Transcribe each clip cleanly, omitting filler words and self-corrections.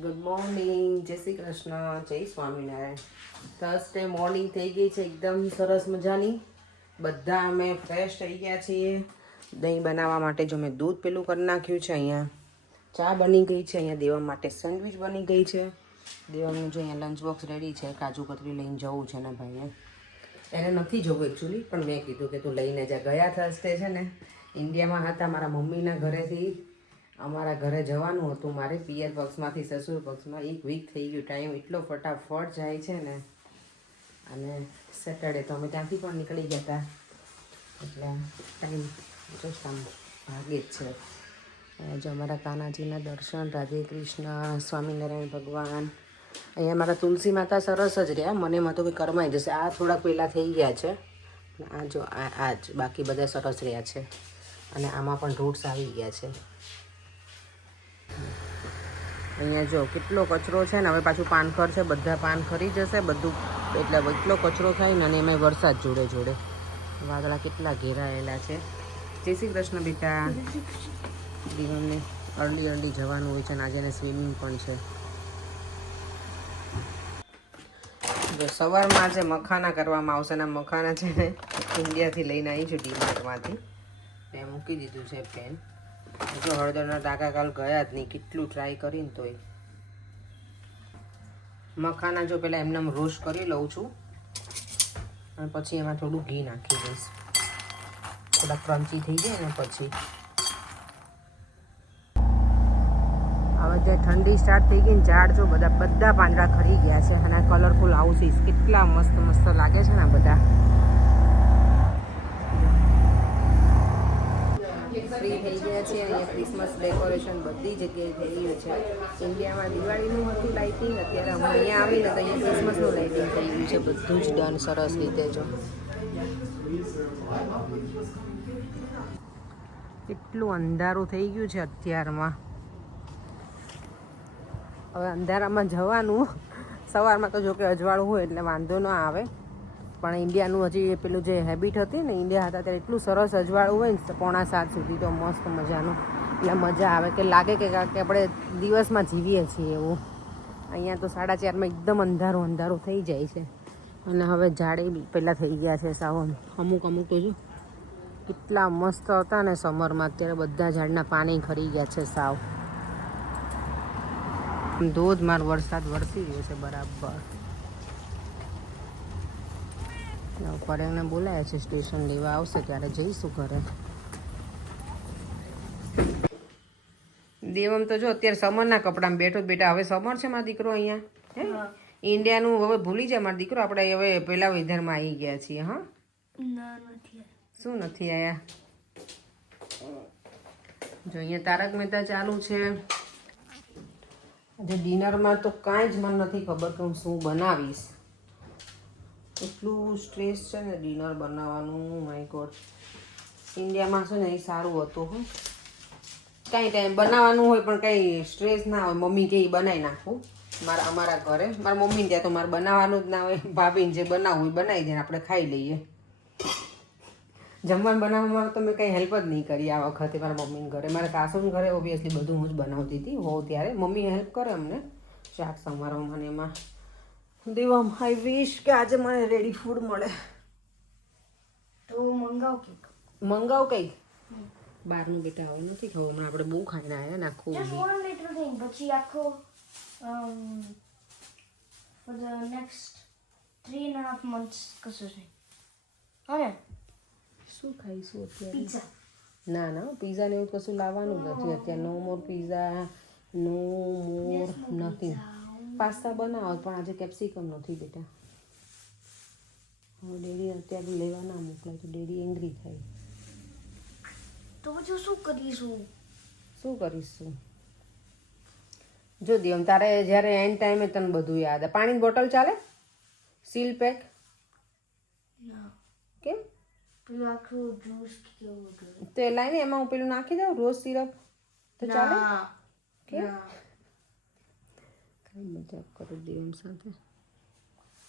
Good morning, જય શ્રી કૃષ્ણ, જય Swaminarayan. Thursday morning થઈ ગઈ છે એકદમ સરસ મજાની. બધા અમે ફ્રેશ થઈ ગયા છીએ. દહીં બનાવવા માટે જો મેં દૂધ પેલું કરી નાખ્યું છે. અહીંયા ચા બની ગઈ છે. અહીંયા દેવા માટે સેન્ડવિચ બની ગઈ છે. દેવાનું જો અહીંયા લંચ બોક્સ રેડી છે. કાજુ કતરી લઈને જવું છે ને ભાઈને. એને નથી જવું એકચ્યુઅલી, પણ મેં કીધું કે તું લઈને જા. ગયા થર્સડે છે ને ઇન્ડિયામાં હતા, મારા મમ્મીના ઘરેથી અમારા ઘરે જવાનું હતું. મારે પિયર પક્ષમાંથી સસુર પક્ષમાં 1 વીક થઈ ગયું. ટાઈમ એટલો ફટાફટ જાય છે ને. અને સેટરડે તો અમે ત્યાંથી પણ નીકળી ગયા હતા, એટલે ટાઈમ જસ્ટ આમ ભાગે જ છે. જો અમારા કાનાજીના દર્શન, રાધે કૃષ્ણ, સ્વામિનારાયણ ભગવાન. અહીંયા મારા તુલસી માતા સરસ જ રહ્યા. મને એમાં તો કંઈ કરમાઈ જશે. આ થોડાક પહેલાં થઈ ગયા છે. આ જો આ જ બાકી બધા સરસ રહ્યા છે. અને આમાં પણ રૂટ્સ આવી ગયા છે. અહીંયા જો કેટલો કચરો છે ને. હવે પાછું પાનખર છે, બધા પાન ખરી જશે બધું, એટલે એટલો કચરો થાય ને. અને એમાં વરસાદ જોડે જોડે વાદળા કેટલા ઘેરાયેલા છે. જય શ્રી કૃષ્ણ બેટા. દીવને અર્લી જવાનું હોય છે, અને આજે એને સ્વિમિંગ પણ છે. જો સવારમાં આજે મખાના કરવામાં આવશે. ને મખાના છે ને ઇન્ડિયાથી લઈને આવી છું ડીમાર્ટમાંથી. મેં મૂકી દીધું છે પેન. જો હળદરના ટાંકા કાલ ગયા જ નહીં, કેટલું ટ્રાય કરીને તોય. મખાના જો પહેલાં એમને રોસ્ટ કરી લઉં છું, અને પછી એમાં થોડું ઘી નાખી દઈશ. થોડા ક્રન્ચી થઈ જાય ને પછી. હવે જે ઠંડી સ્ટાર્ટ થઈ ગઈ ને, ઝાડ જો બધા પાંદડા ખરી ગયા છે. અને કલરફુલ હાઉસીસ કેટલા મસ્ત મસ્ત લાગે છે ને બધા. ફ્રી થઈ ગયા છે. અહીંયા ક્રિસમસ ડેકોરેશન બધી જગ્યાએ થઈ ગયું છે. ઇન્ડિયામાં દિવાળીનું હતું લાઇટિંગ, અત્યારે અમે અહીંયા આવીને તો અહીંયા ક્રિસમસનું લાઇટિંગ થઈ ગયું છે. બધું જ ડન સરસ રીતે. જો કેટલું અંધારું થઈ ગયું છે અત્યારમાં. હવે અંધારામાં જવાનું. સવારમાં તો જો કે અજવાળું હોય એટલે વાંધો ન આવે, પણ ઇન્ડિયાનું હજી પેલું જે હેબિટ હતી ને, ઇન્ડિયા હતા ત્યારે એટલું સરસ અજવાળું હોય ને 6:45 સુધી, તો મસ્ત મજાનું. એટલે મજા આવે કે લાગે કે આપણે દિવસમાં જીવીએ છીએ એવું. અહીંયા તો 4:30માં એકદમ અંધારું થઈ જાય છે. અને હવે ઝાડે પહેલાં થઈ ગયા છે સાવ. અમુક તો જો કેટલા મસ્ત હતા ને સમરમાં, અત્યારે બધા ઝાડના પાણી ખરી ગયા છે સાવ. ધોધમાર વરસાદ વરસી રહ્યો છે બરાબર. પરેણને બોલાયા છે, સ્ટેશન લેવા આવશે ત્યારે જઈશું ઘરે. દેવમ તો જો અત્યારે સમરના કપડામાં બેઠો બેટા. હવે સમર છે મારો દીકરો અહીંયા. હે ઇન્ડિયાનું હવે ભૂલી જાય મારો દીકરો. આપણે હવે પેલા વિધારમાં આવી ગયા છીએ. હા શું નથી આયા? જો અહીંયા તારક મહેતા ચાલુ છે. આજે ડિનરમાં તો કાંઈ જ મને નથી ખબર કે હું શું બનાવીશ. એટલું સ્ટ્રેસ છે ને ડિનર બનાવવાનું. My God. ઇન્ડિયામાં છે ને એ સારું હતું. કાંઈ ટાઈમ બનાવવાનું હોય પણ કંઈ સ્ટ્રેસ ના હોય. મમ્મી કે એ બનાવી નાખું. અમારા ઘરે મારા મમ્મીને ત્યાં તો મારે બનાવવાનું જ ના હોય. ભાભીને જે બનાવવું એ બનાવી દે, આપણે ખાઈ લઈએ. જમવાનું બનાવવામાં તો મેં કંઈ હેલ્પ જ નહીં કરી આ વખતે મારા મમ્મીને ઘરે. મારા સાસુના ઘરે ઓબ્વિયસલી બધું હું જ બનાવતી હતી હોઉં ત્યારે. મમ્મી હેલ્પ કરે અમને શાક સમારવામાં અને એમાં. દેવમ આઈ વિશ કે આજે મને રેડી ફૂડ મળે. તો મંગાવ કંઈક બહારનું બેટા હવે નથી ખાવું. હમણાં આપણે બહુ ખાઈને આવ્યા ને આખું. પછી આખો for the next 3.5 months કશું છે. હવે શું ખાઈશું અત્યારે? પિઝા. ના પીઝા ને એવું કશું લાવવાનું જ નથી અત્યારે. નો મોર પીઝા, નો મોર નથી. પાસ્તા બનાવો પણ આજે કેપ્સિકમ નથી બેટા. હવે ડેડી અત્યારે લેવા ના મોકલાય તો ડેડી એંગ્રી થાય. તો પછી શું કરીશું? જો દેવમ તારે જ્યારે એન્ડ ટાઈમે તને બધું યાદ. પાણીની બોટલ ચાલે? Seal pack? કેમ? પેલું આખું જ્યુસ કેવું તો એ લાઈને એમાં હું પેલું નાખી દઉં રોઝ સિરપ તો ચાલે? કેમ? કઈ મજાક કરો દેવમ સાથે.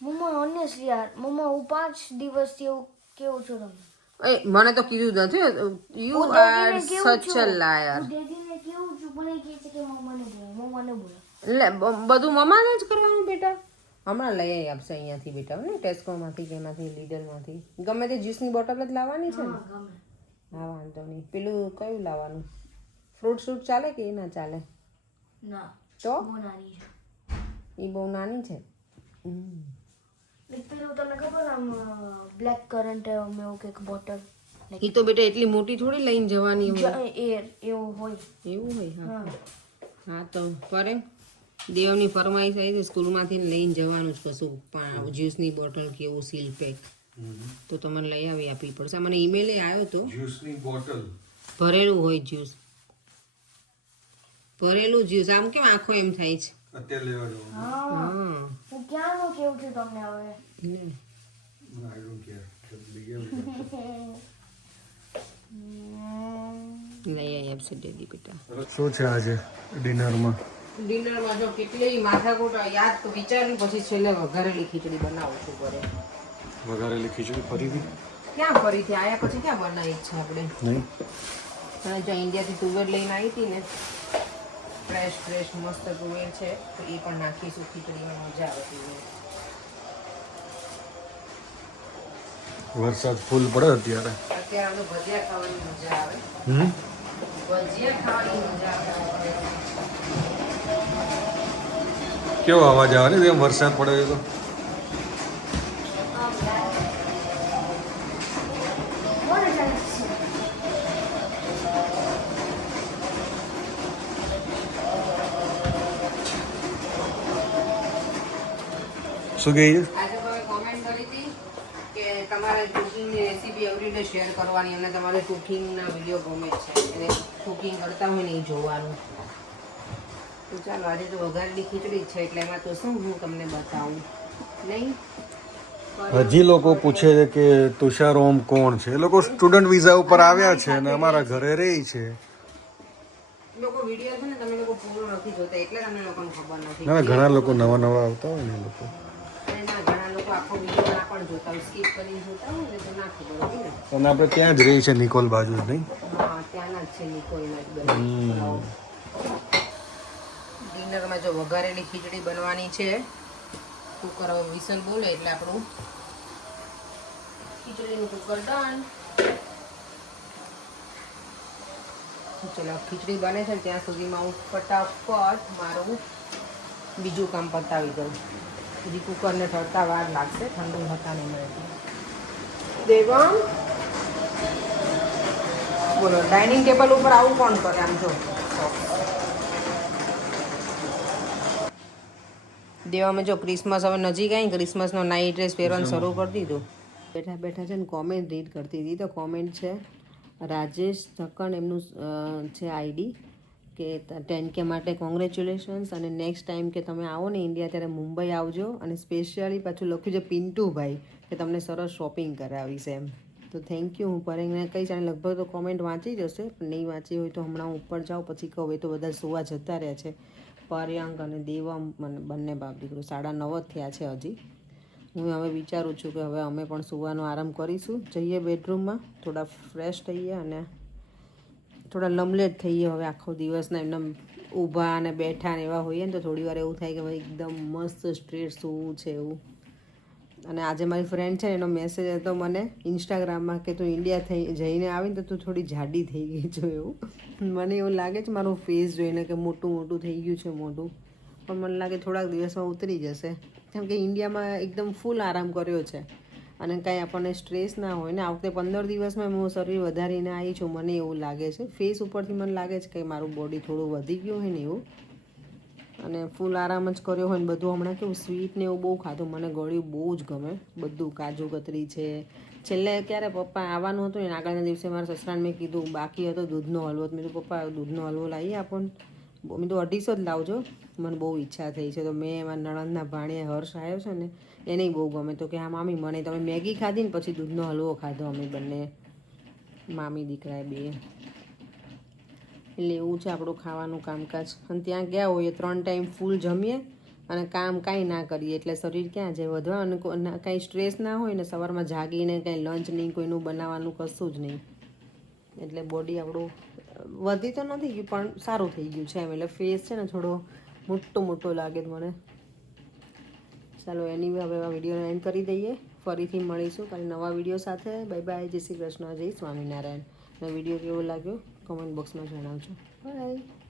મમ્મા ઓનેસ્ટલી યાર, મમ્મા હું 5 દિવસથી એવું કેવું છું તમને. મને તો કીધું નથી. યુ આર સચ અ લાયર. હું દીદીને કેવું છું પણ એ કહે છે કે મમ્માને બોલા. એટલે બધું મમ્માને જ કરવાનું બેટા. હમણાં લઈ આવી આપશે અહીંયાથી બેટા ને ટેસ્કોમાંથી કે એમાંથી લીડરમાંથી ગમે તે જ્યુસની બોટલ જ લાવવાની છે ને. હા વાંધો નહીં. પેલું કયું લાવવાનું? ફ્રૂટ શૂટ ચાલે કે એ ના ચાલે? ના તો બહુ નાની છે. એ બહુ નાની છે. પેલું તમને ખબર આમ બ્લેક કરન્ટ એવું કંઈક બોટલ એ તો બેટા એટલી મોટી થોડી લઈને જવાની હોય. એવું હોય. એવું હોય. હા હા તો પરે દેવની ફરમાઈશ આવી છે સ્કૂલમાંથી લઈને જવાનું જ કશું જ્યુસની બોટલ કે એવું સીલ પેક તો તમારે લઈ આવી આપવી પડશે. મને ઈમેલ આવ્યો તો જ્યુસની બોટલ ભરેલું હોય જ્યુસ. ભરેલું જ્યુસ આમ કેમ આંખો એમ થાય છે. અત્યારે લેવા જવાનું. હા હું ક્યાંનું કેવું છું તમને હવે. લે. I don't care. લઈ આવી આપશે ડેડી બેટા. શું છે આજે ડિનરમાં? ડિનરમાં જો કેટલી માથાકૂટ યાદ તો વિચાર્યું પછી છેલ્લે વઘારેલી ખીચડી બનાવું છું ઘરે. વઘારેલી ખીચડી ફરીથી? ક્યાં ફરીથી આયા પછી ક્યાં બનાવી છે આપણે? નહીં. અને જો ઇન્ડિયાથી તુવેર લઈને આવી હતી ને ફ્રેશ મસ્ત તુવેર છે તો એ પણ નાખીશું ખીચડીમાં મજા આવે તુવેર. વરસાદ ફૂલ પડે અત્યારે. અત્યારે આનું ભજીયા ખાવાની મજા આવે. ભજીયા ખાવાની મજા આવે. કેવો અવાજ આવે ને એમ વરસાદ પડે તો? કોને ચાલે છે? શું કહે છે? આજે તમે કોમેન્ટ કરી હતી કે તમારે કુકિંગની રેસીપી એવરીડે શેર કરવાની અને તમારે કુકિંગના વિડીયો ગમે છે અને કુકિંગ કરતા હોય ને એ જોવાનું. તો ચાલો આજે તો વઘારેલી ખીચડી છે એટલે એમાં તો શું હું તમને બતાવું નહીં. હજી લોકો પૂછે છે કે તુષાર ઓમ કોણ છે. એ લોકો સ્ટુડન્ટ વિઝા ઉપર આવ્યા છે અને અમારા ઘરે રહી છે. લોકો વિડીયો છે ને તમે લોકો પૂરો નથી જોતા એટલે તમને લોકોને ખબર નથી. ના ઘણા લોકો નવા આવતા હોય ને એ લોકો. અને ના ઘણા લોકો આખો વિડીયો ના પણ જોતા હોય સ્કીપ કરીને જોતા હોય ને તો ના ખબર હોય ને. અને આપણે ત્યાં જ રહી છે નિકોલ બાજુ જ નહીં. હા ત્યાંના જ છે નિકોલના જ બધા. ડિનરમાં જો વઘારેલી ખીચડી બનવાની છે. કુકર હવે વિસલ બોલે એટલે આપણું ખીચડીનું કુકર ડન. ચલો ખીચડી બને છે ને ત્યાં સુધીમાં હું ફટાફટ મારું બીજું કામ પતાવી દઉં. હજી કુકરને ઠરતા વાર લાગશે ઠંડુ થતા નહીં મળે. દેવમ બોલો ડાઇનિંગ ટેબલ ઉપર આવું કોણ કરે આમ જો. દેવામાં જો ક્રિસમસ હવે નજીક આવી ક્રિસમસનો નાઇટ ડ્રેસ પહેરવાનું શરૂ કરી દીધું. બેઠા બેઠા છે ને કોમેન્ટ રીડ કરતી હતી તો કોમેન્ટ છે રાજેશ થકણ એમનું છે આઈડી કે 10K માટે કોંગ્રેચ્યુલેશન્સ અને નેક્સ્ટ ટાઈમ કે તમે આવો ને ઇન્ડિયા ત્યારે મુંબઈ આવજો અને સ્પેશિયલી પાછું લખ્યું છે પિન્ટુભાઈ કે તમને સરસ શોપિંગ કરાવીશ એમ. તો થેન્ક યુ. હું પરેંગને કહીશ અને લગભગ તો કોમેન્ટ વાંચી જશે પણ નહીં વાંચી હોય તો હમણાં હું ઉપર જાઉં પછી કહું એ તો બધા સુવા જતા રહ્યા છે. પર્યાંક અને દેવમ બંને બાપ દીકરો 9:30 જ થયા છે હજી. હું હવે વિચારું છું કે હવે અમે પણ સુવાનો આરામ કરીશું. જઈએ બેડરૂમમાં થોડા ફ્રેશ થઈએ અને થોડા લમલેટ થઈએ. હવે આખો દિવસના એમને ઊભા અને બેઠા ને એવા હોઈએ ને તો થોડી વાર એવું થાય કે ભાઈ એકદમ મસ્ત સ્ટ્રેટ સૂવું છે એવું. અને આજે મારી ફ્રેન્ડ છે ને એનો મેસેજ હતો મને ઇન્સ્ટાગ્રામમાં કે તું ઇન્ડિયા જઈને આવીને તો તું થોડી જાડી થઈ ગઈ છો એવું. મને એવું લાગે છે મારું ફેસ જોઈને કે મોટું થઈ ગયું છે મોઢું. પણ મને લાગે થોડાક દિવસમાં ઉતરી જશે કેમ કે ઇન્ડિયામાં એકદમ ફૂલ આરામ કર્યો છે અને કાંઈ આપણને સ્ટ્રેસ ના હોય ને. આ વખતે 15 દિવસમાં હું શરીર વધારીને આવી છું મને એવું લાગે છે. ફેસ ઉપરથી મને લાગે છે કે મારું બોડી થોડું વધી ગયું હોય ને એવું અને ફૂલ આરામ જ કર્યો હોય ને બધું. હમણાં કેવું સ્વીટ ને એવું બહુ ખાધું. મને ગળ્યું બહુ જ ગમે બધું. કાજુ કતરી છે. છેલ્લે ક્યારે પપ્પા આવવાનું હતું ને આગળના દિવસે મારા સસરાને મેં કીધું બાકી હતો દૂધનો હલવો. મેં કીધું પપ્પા દૂધનો હલવો લાવીએ આપણને. મેં તો 250 જ લાવજો મને બહુ ઈચ્છા થઈ છે. તો મેં મારા નણંદના ભાણીએ હર્ષ આવ્યો છે ને એને બહુ ગમે તો કે હા મામી મને તમે મેગી ખાધી ને પછી દૂધનો હલવો ખાધો અમે બંને મામી દીકરાએ બે. એટલે એવું છે આપણું ખાવાનું કામકાજ. અને ત્યાં ગયા હોઈએ 3 ટાઈમ ફૂલ જમીએ અને કામ કાંઈ ના કરીએ એટલે શરીર ક્યાં જાય વધવા. અને કાંઈ સ્ટ્રેસ ના હોય ને સવારમાં જાગીને કાંઈ લંચ નહીં કોઈનું બનાવવાનું કશું જ નહીં એટલે બોડી આપણું વધી તો નથી ગયું પણ સારું થઈ ગયું છે એમ. એટલે ફેસ છે ને થોડો મોટો લાગે છે મને. ચાલો એની હવે આ વિડીયોને એન્ડ કરી દઈએ. ફરીથી મળીશું કાલે નવા વિડીયો સાથે. Bye bye. જય શ્રી કૃષ્ણ, જય સ્વામિનારાયણ. અને વિડીયો કેવો લાગ્યો કમેન્ટ બોક્સમાં જણાવજો. બાય.